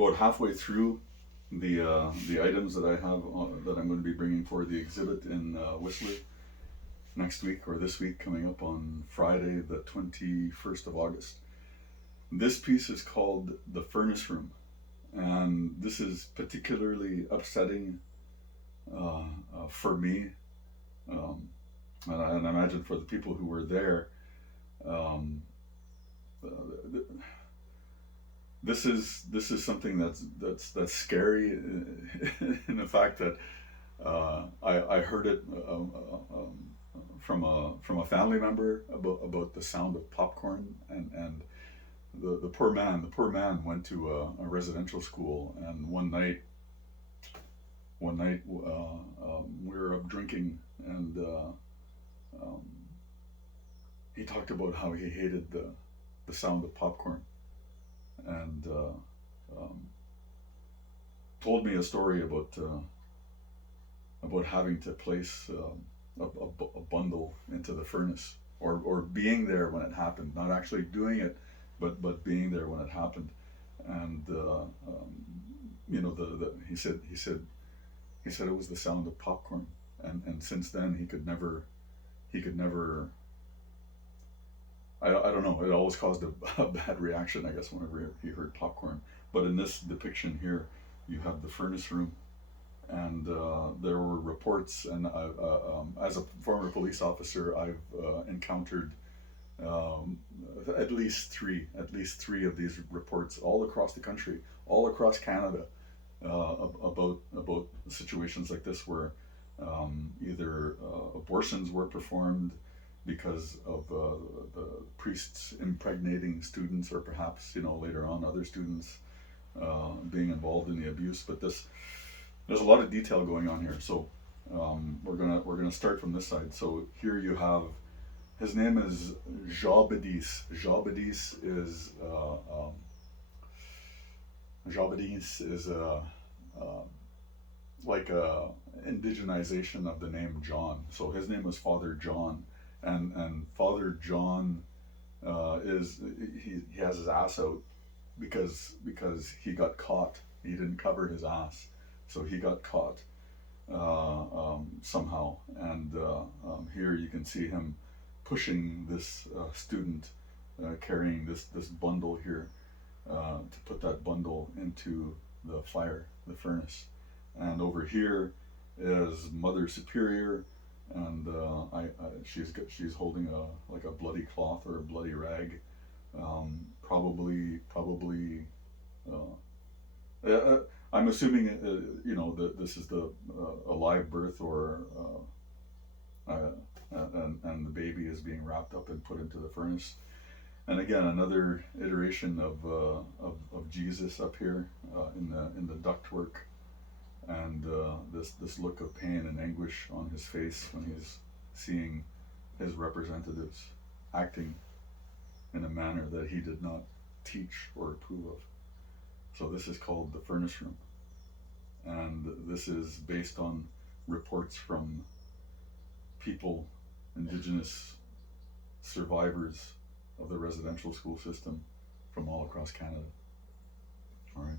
about halfway through the items that I have that I'm going to be bringing for the exhibit in Whistler next week, or this week, coming up on Friday, the 21st of August. This piece is called The Furnace Room, and this is particularly upsetting for me, um, and I imagine for the people who were there. Um, uh, this is something that's scary in the fact that I heard it from a family member about the sound of popcorn, and the poor man went to a residential school, and one night we were up drinking, and um, he talked about how he hated the sound of popcorn, and um, told me a story about having to place a bundle into the furnace, or being there when it happened, not actually doing it, but being there when it happened. And he said it was the sound of popcorn, and since then he could never. I don't know. It always caused a bad reaction, I guess, whenever he heard popcorn. But in this depiction here, you have the furnace room, and there were reports. And as a former police officer, I've encountered um, at least three of these reports all across the country, all across Canada, about situations like this where either abortions were performed because of the priests impregnating students, or perhaps later on other students being involved in the abuse. But there's a lot of detail going on here. So we're gonna start from this side. So here you have, his name is Jabadis. Jabadis is like a indigenization of the name John. So his name was Father John, and Father John is he has his ass out because he got caught. He didn't cover his ass, so he got caught somehow. And here you can see him pushing this student, carrying this bundle here, to put that bundle into the fire, the furnace. And over here is Mother Superior, and she's holding a bloody cloth or a bloody rag, probably. I'm assuming that this is a live birth, or and the baby is being wrapped up and put into the furnace. And again, another iteration of Jesus up here in the ductwork, and this look of pain and anguish on his face when he's seeing his representatives acting in a manner that he did not teach or approve of. So this is called the furnace room, and this is based on reports from people, Indigenous survivors of the residential school system from all across Canada. All right.